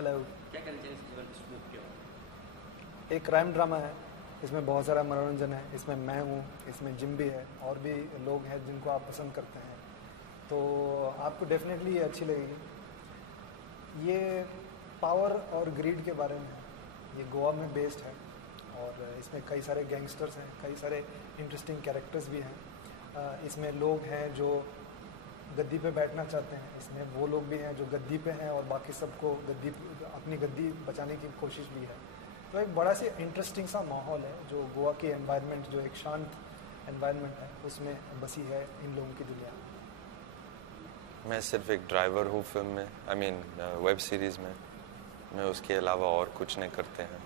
Hello. क्या कहना चाहिए स्मूथ के बारे एक क्राइम ड्रामा है, इसमें बहुत सारा मनोरंजन है। इसमें मैं हूँ, इसमें जिम भी है और भी लोग हैं जिनको आप पसंद करते हैं, तो आपको डेफिनेटली ये अच्छी लगेगी। ये पावर और ग्रीड के बारे में है। ये गोवा में बेस्ड है और इसमें कई सारे गैंगस्टर्स हैं, कई सारे इंटरेस्टिंग कैरेक्टर्स भी हैं। इसमें लोग हैं जो गद्दी पे बैठना चाहते हैं, इसमें वो लोग भी हैं जो गद्दी पे हैं और बाकी सबको अपनी गद्दी बचाने की कोशिश भी है। तो एक बड़ा सा इंटरेस्टिंग सा माहौल है जो गोवा की एनवायरनमेंट, जो एक शांत एनवायरनमेंट है, उसमें बसी है इन लोगों की दुनिया। मैं सिर्फ एक ड्राइवर हूँ फिल्म में, आई मीन वेब सीरीज़ में। मैं उसके अलावा और कुछ नहीं करते हैं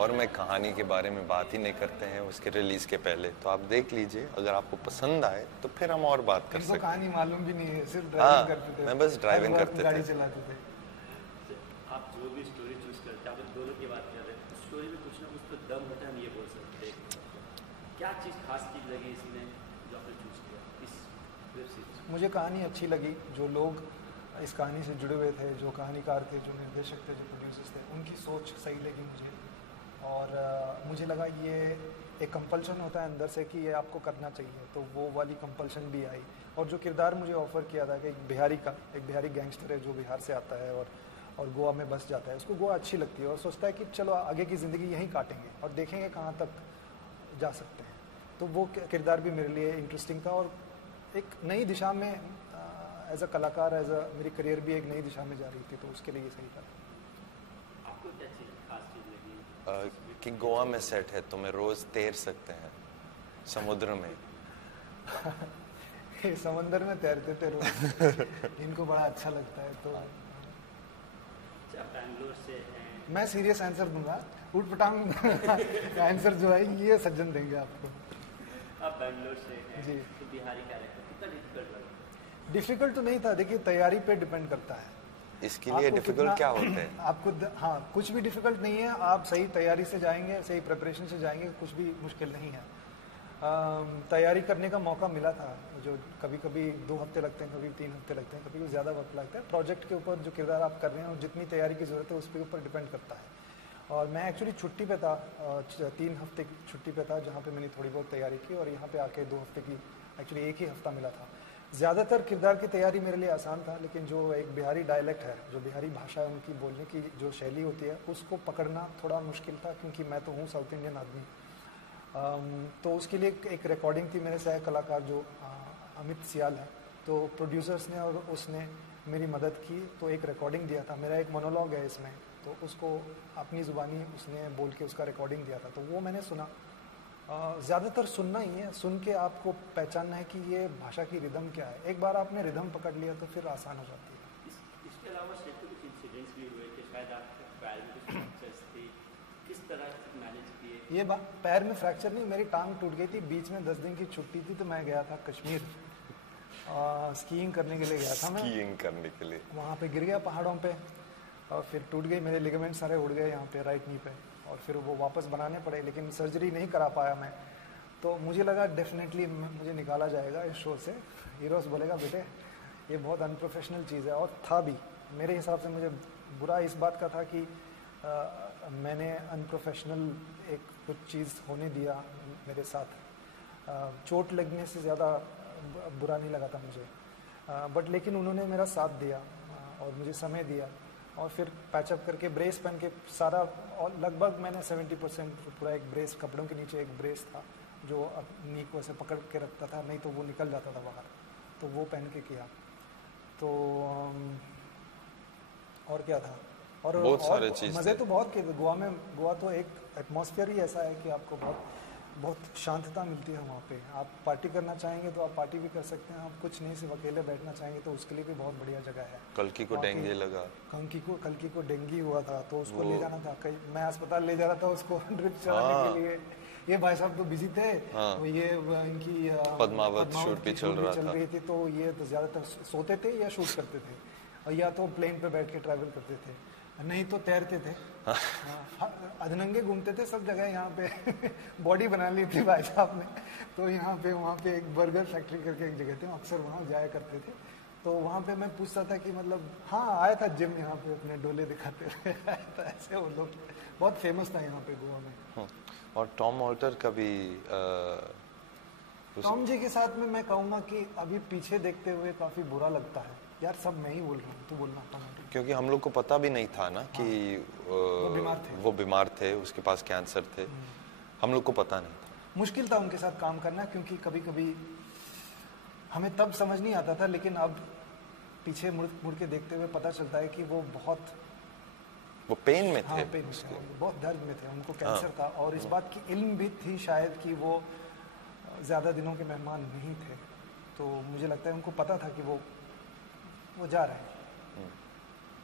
और मैं कहानी के बारे में बात ही नहीं करते हैं उसके रिलीज़ के पहले। तो आप देख लीजिए, अगर आपको पसंद आए तो फिर हम और बात कर सकते हैं। कहानी मालूम भी नहीं है, सिर्फ ड्राइविंग करते थे। मैं बस ड्राइविंग करते थे, गाड़ी चलाते थे। आप जो भी स्टोरी चूज करते हैं, आप दोनों की बात कर रहे हैं, स्टोरी में कुछ ना कुछ तो दम होता है, हम ये बोल सकते हैं। क्या चीज़ खास चीज़ लगी इसमें जो आपने चूज किया इस वेब सीरीज? मुझे कहानी अच्छी लगी। जो लोग इस कहानी से जुड़े हुए थे, जो कहानीकार थे, जो निर्देशक थे, जो प्रोड्यूसर्स थे, उनकी सोच सही लगी मुझे। और मुझे लगा ये एक कंपल्शन होता है अंदर से कि ये आपको करना चाहिए, तो वो वाली कंपल्शन भी आई। और जो किरदार मुझे ऑफ़र किया था कि एक बिहारी गैंगस्टर है जो बिहार से आता है और गोवा में बस जाता है, उसको गोवा अच्छी लगती है और सोचता है कि चलो आगे की ज़िंदगी यहीं काटेंगे और देखेंगे कहाँ तक जा सकते हैं। तो वो किरदार भी मेरे लिए इंटरेस्टिंग था और एक नई दिशा में एज अ कलाकार, मेरी करियर भी एक नई दिशा में जा रही थी, तो उसके लिए ये सही था। आपको क्या चीज़ खास चीज़ लगी? कि गोवा में सेट है तो मैं रोज़ तैर सकते हैं समुद्र में। समंदर में तैरते थे रोज। इनको बड़ा अच्छा लगता है। तो अच्छा, बैंगलोर से हैं। मैं सीरियस आंसर दूंगा, उठ पटांग आंसर जो है ये सज्जन देंगे आपको। आप बैंगलोर से हैं जी। तो बिहारी कैरेक्टर कितना डिफिकल्ट लगा? डिफिकल्ट तो नहीं था, देखिए तैयारी पे डिपेंड करता है। इसके लिए डिफिकल्ट क्या होते हैं? आपको हाँ, कुछ भी डिफिकल्ट नहीं है। आप सही तैयारी से जाएंगे, सही प्रिपरेशन से जाएंगे, कुछ भी मुश्किल नहीं है। तैयारी करने का मौका मिला था, जो कभी कभी 2 हफ्ते लगते हैं, कभी 3 हफ्ते लगते हैं, कभी कुछ ज़्यादा वक्त लगता है। प्रोजेक्ट के ऊपर जो किरदार आप कर रहे हैं और जितनी तैयारी की ज़रूरत है उसके ऊपर डिपेंड करता है। और मैं एक्चुअली छुट्टी पे था, 3 हफ्ते की छुट्टी पे था, जहाँ पे मैंने थोड़ी बहुत तैयारी की और यहाँ पे आके 2 हफ्ते की, एक्चुअली 1 ही हफ्ता मिला था। ज़्यादातर किरदार की तैयारी मेरे लिए आसान था, लेकिन जो एक बिहारी डायलेक्ट है, जो बिहारी भाषा है, उनकी बोलने की जो शैली होती है, उसको पकड़ना थोड़ा मुश्किल था, क्योंकि मैं तो हूँ साउथ इंडियन आदमी। तो उसके लिए एक रिकॉर्डिंग थी, मेरे सह कलाकार जो अमित सियाल है, तो प्रोड्यूसर्स ने और उसने मेरी मदद की, तो एक रिकॉर्डिंग दिया था। मेरा एक मोनोलॉग है इसमें, तो उसको अपनी ज़ुबानी उसने बोल के उसका रिकॉर्डिंग दिया था, तो वो मैंने सुना। ज़्यादातर सुनना ही है, सुन के आपको पहचानना है कि ये भाषा की रिदम क्या है। एक बार आपने रिदम पकड़ लिया तो फिर आसान हो जाती है। इसके अलावा सेट पे कुछ इंसिडेंट्स भी हुए थे, शायद आपके पैर में कुछ फ्रैक्चर्स थे, किस तरह से मैनेज किए? ये पैर में फ्रैक्चर नहीं, मेरी टांग टूट गई थी। बीच में 10 दिन की छुट्टी थी, तो मैं गया था कश्मीर, स्कीइंग करने के लिए गया था मैं। स्कीइंग करने के लिए वहाँ पे गिर गया पहाड़ों पे और फिर टूट गई, मेरे लिगामेंट सारे उड़ गए यहाँ पे राइट नी पे, और फिर वो वापस बनाने पड़े, लेकिन सर्जरी नहीं करा पाया मैं। तो मुझे लगा डेफिनेटली मुझे निकाला जाएगा इस शो से। हीरोज़ बोलेगा बेटे ये बहुत अनप्रोफेशनल चीज़ है, और था भी मेरे हिसाब से। मुझे बुरा इस बात का था कि मैंने अनप्रोफेशनल एक कुछ चीज़ होने दिया मेरे साथ। चोट लगने से ज़्यादा बुरा नहीं लगा था मुझे, बट लेकिन उन्होंने मेरा साथ दिया और मुझे समय दिया, और फिर पैचअप करके ब्रेस पहन के सारा, और लगभग मैंने 70% पूरा एक ब्रेस, कपड़ों के नीचे एक ब्रेस था जो नी को ऐसे पकड़ के रखता था, नहीं तो वो निकल जाता था बाहर, तो वो पहन के किया। तो और क्या था, और बहुत सारे चीज़ मज़े तो बहुत किए। गोवा तो एक एटमॉस्फेयर ही ऐसा है कि आपको बहुत शांतता मिलती है वहाँ पे। आप पार्टी करना चाहेंगे तो आप पार्टी भी कर सकते हैं, आप कुछ नहीं सिर्फ अकेले बैठना चाहेंगे तो उसके लिए भी बहुत बढ़िया जगह है। कल्कि को डेंगू लगा, कल्कि को डेंगू हुआ था, तो उसको ले जाना था, मैं अस्पताल ले जा रहा था उसको ड्रिप चलाने के लिए। ये भाई साहब तो बिजी थे। तो ये इनकी पद्मावत शूट भी चल रही थी, तो ये तो ज़्यादातर सोते थे या शूट करते थे, और या तो प्लेन पे बैठ के ट्रैवल करते थे, नहीं तो तैरते थे। अधनंगे घूमते थे सब जगह यहाँ पे। बॉडी बना ली थी भाई साहब ने, तो यहाँ पे वहाँ पे एक बर्गर फैक्ट्री करके एक जगह थे, अक्सर वहाँ जाया करते थे। तो वहाँ पे मैं पूछता था कि मतलब हाँ आया था जिम यहाँ पे अपने डोले दिखाते हुए आया था, ऐसे वो लोग बहुत फेमस था यहाँ पे गोवा में। और टॉम ऑल्टर का भी टॉम जी के साथ में मैं कहूँगा कि अभी पीछे देखते हुए काफ़ी बुरा लगता है यार, सब मैं ही बोल रहा हूँ, तू बोलना टॉम ऑल्टर। क्योंकि हम लोग को पता भी नहीं था ना कि वो बीमार थे, उसके पास कैंसर थे, हम लोग को पता नहीं था। मुश्किल था उनके साथ काम करना, क्योंकि कभी कभी हमें तब समझ नहीं आता था, लेकिन अब पीछे मुड़ के देखते हुए पता चलता है कि वो पेन में थे। हाँ, पेन में थे, बहुत दर्द में थे, उनको कैंसर था, और इस बात की इल्म भी थी शायद कि वो ज़्यादा दिनों के मेहमान नहीं थे। तो मुझे लगता है उनको पता था कि वो जा रहे हैं।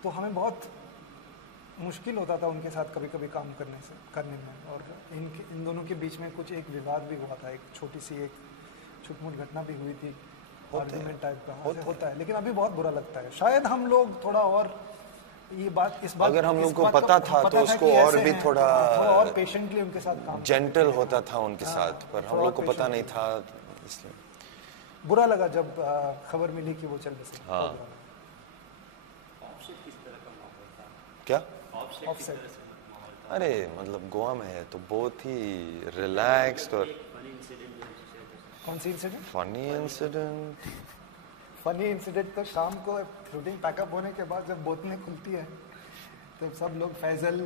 तो हमें बहुत मुश्किल होता था उनके साथ कभी कभी काम करने में। और इन दोनों के बीच में कुछ एक विवाद भी हुआ था, एक छोटी सी एक छुटमुट घटना भी हुई थी, आर्गुमेंट टाइप का होता है। लेकिन अभी बहुत बुरा लगता है। शायद हम लोग थोड़ा और इस बात अगर हम लोग को पता था तो उसको और भी थोड़ा और पेशेंटली उनके साथ काम जेंटल होता था उनके साथ, पर हम लोग को पता नहीं था, इसलिए बुरा लगा जब खबर मिली कि वो चल बसे। हाँ। ऑफसेट किस तरह का माहौल था? क्या? ऑफसेट किस तरह से माहौल था? अरे मतलब गोवा में है तो बहुत ही रिलैक्स्ड। और कौन सी इंसिडेंट? फनी इंसिडेंट तो शाम को शूटिंग पैकअप होने के बाद जब बोतलें खुलती हैं तो सब लोग, फैजल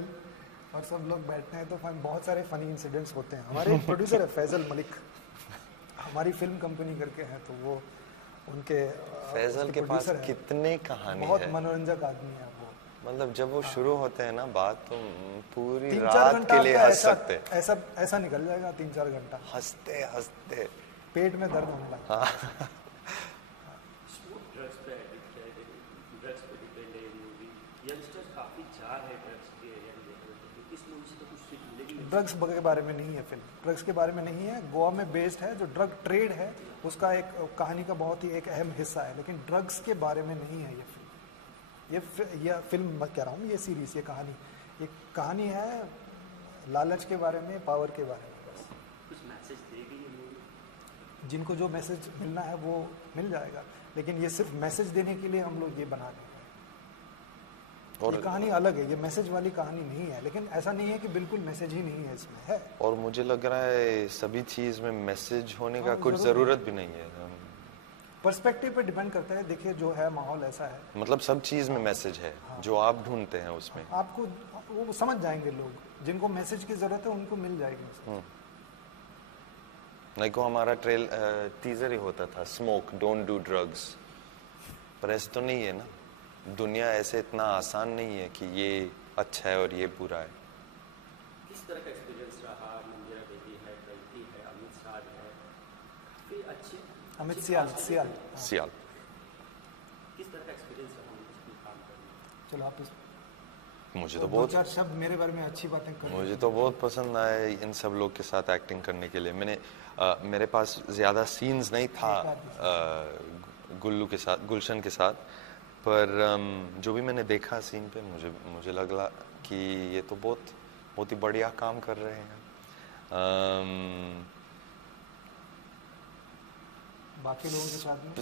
और सब लोग बैठते हैं, तो बहुत सारे फनी इंसिडेंट्स होते हैं। हमारे एक प्रोड्यूसर है फैजल मलिक, हमारी फिल्म कंपनी करके हैं, तो वो उनके फैजल के पास कितने कहानी बहुत मनोरंजक आदमी है वो। मतलब जब वो शुरू होते हैं ना बात, तो पूरी रात के लिए हंस सकते, ऐसा निकल जाएगा 3-4 घंटा हंसते हंसते, पेट में दर्द होने लगता है। ड्रग्स पे डिपेंड है मूवी, यंगस्टर्स काफी चाह है ड्रग्स के एरिया में, इस मूवी से तो कुछ सीख मिलेगी। ड्रग्स के बारे में नहीं है फिल्म, ड्रग्स के बारे में नहीं है, गोवा में बेस्ड है। जो ड्रग ट्रेड है उसका एक कहानी का बहुत ही एक अहम हिस्सा है, लेकिन ड्रग्स के बारे में नहीं है ये फिल्म। ये फिल्म मैं कह रहा हूँ, ये सीरीज, ये कहानी है लालच के बारे में, पावर के बारे में। बस कुछ मैसेज देगी ये मूवी? जिनको जो मैसेज मिलना है वो मिल जाएगा, लेकिन ये सिर्फ मैसेज देने के लिए हम लोग ये बना रहे हैं। और ये कहानी अलग है, ये मैसेज वाली कहानी नहीं है, लेकिन ऐसा नहीं है कि बिल्कुल मैसेज ही नहीं है, इसमें है। और मुझे लग रहा है सभी चीज में मैसेज होने का कुछ जरूरत भी नहीं है। पर्सपेक्टिव पे डिपेंड करता है। देखिए जो है माहौल ऐसा है, मतलब सब चीज में मैसेज है। हाँ। जो आप ढूंढते हैं उसमें आपको वो समझ जाएंगे लोग, जिनको मैसेज की जरूरत है उनको मिल जाएगी। नहीं को हमारा टीजर ही होता था, स्मोक डोंट डू ड्रग्स, पर ऐसे तो नहीं है ना, दुनिया ऐसे इतना आसान नहीं है कि ये अच्छा है और ये बुरा है। किस तरह का एक्सपीरियंस रहा? मंदिरा बेदी है, गलती है, अमित शाह है, फिर अच्छे अमित सियाल किस तरह का एक्सपीरियंस रहा उनके काम करने? चलो आप मुझे तो बहुत 2-4 शब्द मेरे बारे में अच्छी बातें करें। मुझे तो बहुत पसंद आया इन सब लोग के साथ एक्टिंग करने के लिए। मेरे पास ज़्यादा सीन्स नहीं था गुल्लू के साथ, गुलशन के साथ, पर जो भी मैंने देखा सीन पे मुझे लगा कि ये तो बहुत ही बढ़िया काम कर रहे हैं। बाकी लोगों के साथ में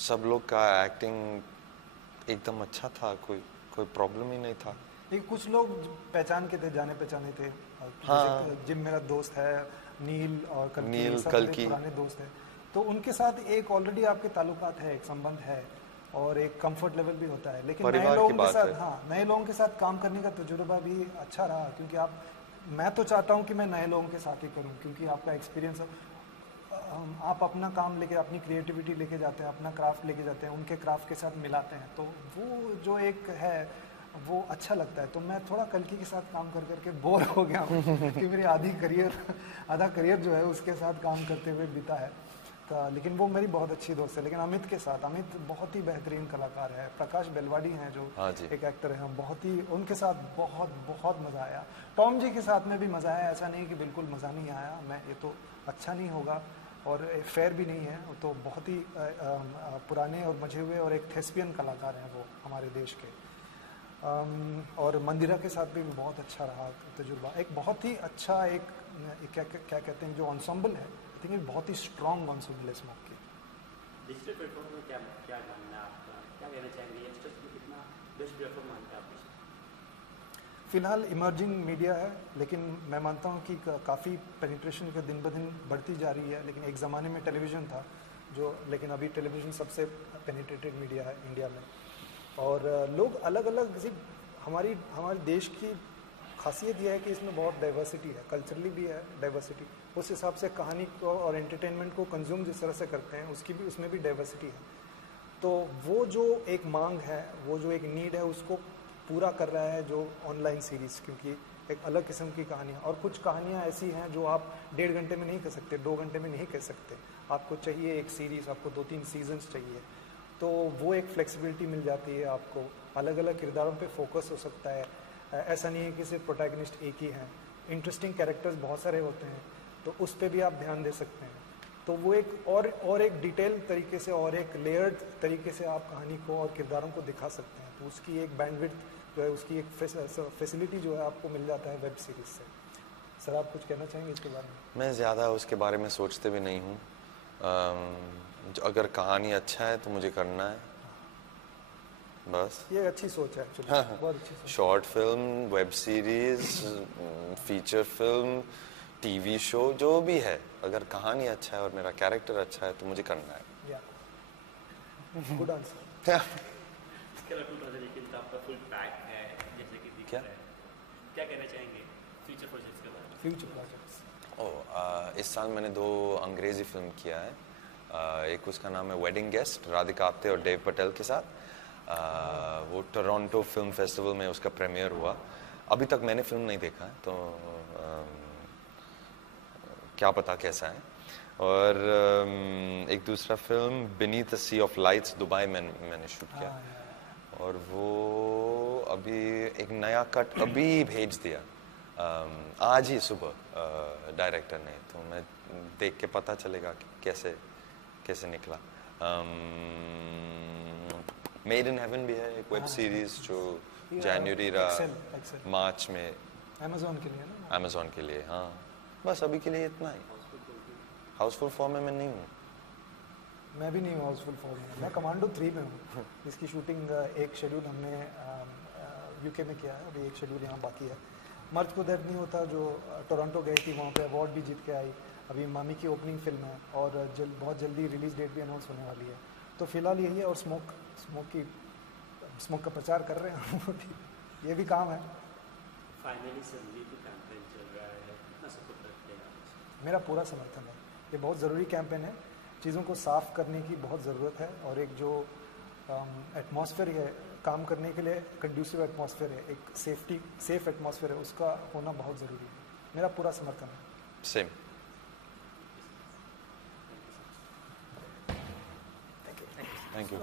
सब लोग का एक्टिंग एकदम अच्छा था, कोई प्रॉब्लम ही नहीं था। लेकिन कुछ लोग पहचान के थे, जाने पहचाने थे। हाँ। जिम मेरा दोस्त है, नील और कल्कि पुराने दोस्त हैं, तो उनके साथ एक ऑलरेडी आपके ताल्लुकात है, एक संबंध है और एक कंफर्ट लेवल भी होता है। लेकिन नए लोगों के साथ, हाँ, नए लोगों के साथ काम करने का तजुर्बा भी अच्छा रहा, क्योंकि मैं तो चाहता हूँ कि मैं नए लोगों के साथ ही करूँ, क्योंकि आपका एक्सपीरियंस, आप अपना काम लेके, अपनी क्रिएटिविटी लेके जाते हैं, अपना क्राफ्ट लेके जाते हैं, उनके क्राफ्ट के साथ मिलाते हैं, तो वो जो एक है वो अच्छा लगता है। तो मैं थोड़ा कल्कि के साथ काम कर करके बोर हो गया हूँ कि मेरी आधा करियर जो है उसके साथ काम करते हुए बीता है। तो लेकिन वो मेरी बहुत अच्छी दोस्त है। लेकिन अमित के साथ, अमित बहुत ही बेहतरीन कलाकार है। प्रकाश बेलवाड़ी हैं जो एक एक्टर है, बहुत ही, उनके साथ बहुत मज़ा आया। टॉम जी के साथ में भी मज़ा आया, ऐसा नहीं कि बिल्कुल मज़ा नहीं आया। ये तो अच्छा नहीं होगा और फेयर भी नहीं है। तो बहुत ही पुराने और मजे हुए और एक थेस्पियन कलाकार हैं वो हमारे देश के। और मंदिरा के साथ भी बहुत अच्छा रहा तजुर्बा। एक बहुत ही अच्छा क्या कहते हैं जो एंसेंबल है, आई थिंक बहुत ही स्ट्रॉन्ग एंसेंबल है स्मोक की। डिजिटल प्लेटफॉर्म में क्या क्या मानना है आपका, क्या कहना चाहेंगे यंगस्टर्स को कितना बेस्ट प्लेटफॉर्म मानते हैं आप? फ़िलहाल इमर्जिंग मीडिया है, लेकिन मैं मानता हूँ कि काफ़ी पेनिट्रेशन का दिन ब दिन बढ़ती जा रही है। लेकिन एक ज़माने में टेलीविज़न था जो, लेकिन अभी टेलीविज़न सबसे पेनिट्रेटेड मीडिया है इंडिया में। और लोग अलग अलग, हमारे देश की खासियत यह है कि इसमें बहुत डाइवर्सिटी है, कल्चरली भी है डाइवर्सिटी। उस हिसाब से कहानी को और एंटरटेनमेंट को कंज्यूम जिस तरह से करते हैं उसमें भी डाइवर्सिटी है। तो वो जो एक मांग है, वो जो एक नीड है, उसको पूरा कर रहा है जो ऑनलाइन सीरीज़, क्योंकि एक अलग किस्म की कहानियाँ, और कुछ कहानियाँ ऐसी हैं जो आप 1.5 घंटे में नहीं कह सकते, 2 घंटे में नहीं कह सकते। आपको चाहिए एक सीरीज़, आपको 2-3 सीजन्स चाहिए, तो वो एक फ्लेक्सिबिलिटी मिल जाती है आपको। अलग अलग किरदारों पे फोकस हो सकता है। ऐसा नहीं है कि सिर्फ प्रोटैगनिस्ट एक ही हैं, इंटरेस्टिंग कैरेक्टर्स बहुत सारे होते हैं, तो उस पर भी आप ध्यान दे सकते हैं। तो वो एक और एक डिटेल तरीके से और एक लेयर्ड तरीके से आप कहानी को और किरदारों को दिखा सकते हैं। तो उसकी एक बैंडविड्थ जो है, उसकी एक फैसिलिटी जो है आपको मिल जाता है वेब सीरीज से। सर आप कुछ कहना चाहेंगे इसके बारे में? मैं ज़्यादा उसके बारे में सोचते भी नहीं हूँ। अगर कहानी अच्छा है तो मुझे करना है, बस। ये अच्छी सोच है एक्चुअली। हाँ, बहुत अच्छी सोच। Short film, web series, feature film, TV show, जो भी है, अगर कहानी अच्छा है और मेरा कैरेक्टर अच्छा है तो मुझे करना है। Good answer. इसके अलावा 2018 का आपका फुल पैक है जैसे कि दिख क्या? रहा है, क्या कहना चाहेंगे फ्यूचर प्रोजेक्ट्स के बारे में? फ्यूचर प्रोजेक्ट्स, इस साल मैंने 2 अंग्रेज़ी फिल्म किया है। एक उसका नाम है वेडिंग गेस्ट, राधिका आप्टे और देव पटेल के साथ। वो टोरंटो फिल्म फेस्टिवल में उसका प्रीमियर हुआ। अभी तक मैंने फिल्म नहीं देखा है, तो क्या पता कैसा है। और एक दूसरा film beneath the sea of lights, Dubai में मैंने शूट किया, और वो अभी एक नया कट अभी भेज दिया आज ही सुबह डायरेक्टर ने, तो मैं देख के पता चलेगा कि कैसे निकला। मेड इन हेवन भी है एक वेब सीरीज जो जनवरी मार्च में अमेज़न के लिए ना? अमेज़न के लिए, हाँ। बस अभी के लिए इतना ही। हाउसफुल फॉर्म में मैं नहीं हूँ। मैं भी नहीं हूँ हाउसफुल फॉर्म में। मैं कमांडो 3 में हूँ। इसकी शूटिंग एक शेड्यूल हमने यूके में किया है, अभी एक शेड्यूल यहाँ बाकी है। मर्ज को दर्द नहीं होता जो टोरंटो गई थी, वहाँ पे अवार्ड भी जीत के आई। अभी मामी की ओपनिंग फिल्म है और बहुत जल्दी रिलीज डेट भी अनाउंस होने वाली है। तो फिलहाल यही है, और स्मोक का प्रचार कर रहे हैं हम ये भी काम है। फाइनली संदीप कैंपेन चल रहा है, कितना सपोर्ट करते हैं आप? मेरा पूरा समर्थन है। ये बहुत ज़रूरी कैंपेन है, चीज़ों को साफ़ करने की बहुत ज़रूरत है, और एक जो एटमॉस्फेयर है काम करने के लिए, कंड्यूसिव एटमॉस्फेयर है, एक सेफ एटमॉस्फेयर है, उसका होना बहुत ज़रूरी है। मेरा पूरा समर्थन है। सेम। Thank you.